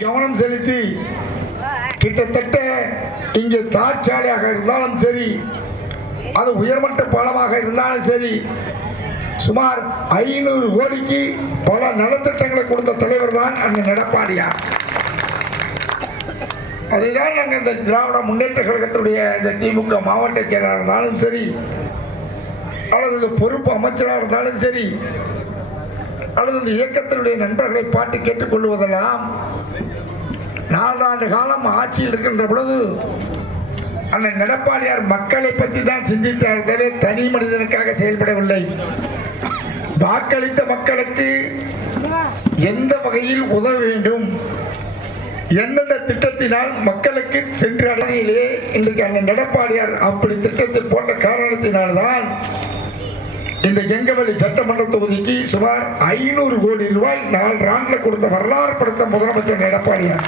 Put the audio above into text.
கவனம் செலுத்தி கிட்டத்தட்ட இங்கே தார் சாலையாக இருந்தாலும் சரி அது உயர்மட்ட பாலமாக இருந்தாலும் சரி சுமார் ஐநூறு கோடிக்கு பல நலத்திட்டங்களை கொடுத்த தலைவர் தான் அண்ணன் நடப்பாடியார் அதுதான் நாங்கள் இந்த திராவிட முன்னேற்ற கழகத்துடைய இந்த திமுக மாவட்ட செயலாளர் இருந்தாலும் சரி அல்லது இந்த பொறுப்பு அமைச்சராக இருந்தாலும் சரி அல்லது இந்த இயக்கத்தினுடைய நண்பர்களை பாட்டு கேட்டுக்கொள்வதெல்லாம் நாலாண்டு காலம் ஆட்சியில் இருக்கின்ற பொழுது அண்ணன் எடப்பாடியார் மக்களை பற்றி தான் சிந்தித்தார் தனி மனிதனுக்காக செயல்படவில்லை. வாக்களித்த மக்களுக்கு எந்த வகையில் உதவ வேண்டும்? எந்தெந்த திட்டத்தினால் மக்களுக்கு சென்று அடையிலே இன்றைக்கு அண்ணன் எடப்பாடியார் அப்படி திட்டத்தை போட்ட காரணத்தினால்தான் இந்த கெங்கவல்லி சட்டமன்ற தொகுதிக்கு சுமார் ஐநூறு கோடி ரூபாய் நாலு ஆண்டுல கொடுத்த வரலாறு படுத்த முதலமைச்சர் எடப்பாடியார்.